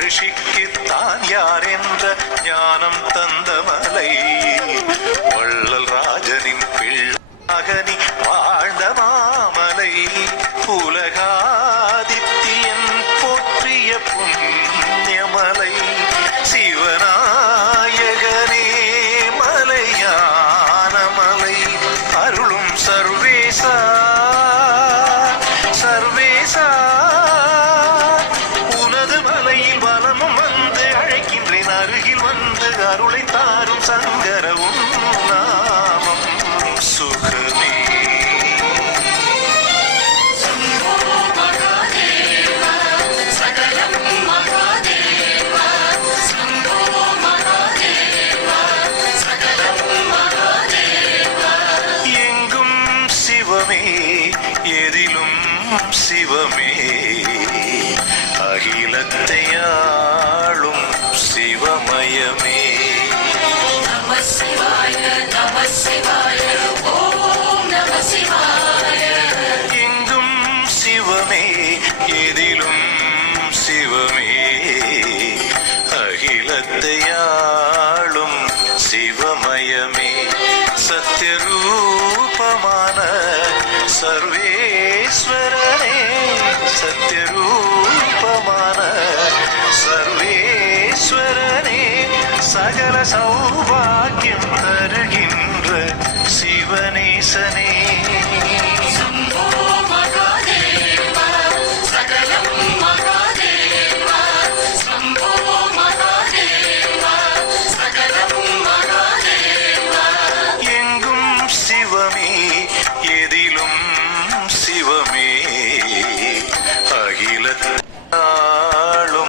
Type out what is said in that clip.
ரிஷிக்குத்தான் யார் என்ற ஞானம் தந்த மலை வள்ளல் ராஜனின் பிள்ளாகனி வாழ்ந்த மாமலை உலகாதித்யன் போற்றிய புண்ணியமலை சிவநாயகனே மலையான மலை அருளும் சர்வேசா சர்வேசா அருளை தாரும் சங்கரவும் நாமம் சுகமே எங்கும் சிவமே எதிலும் சிவமே அகிலத்தை ஆளும் சிவமயமே எங்கும் சிவமே எதிலும் சிவமே அகிலத்தை ஆளும் சிவமயமே சத்யரூபமான சர்வேஸ்வரனே சத்யரூபமான சர்வேஸ்வரனே சகல சௌ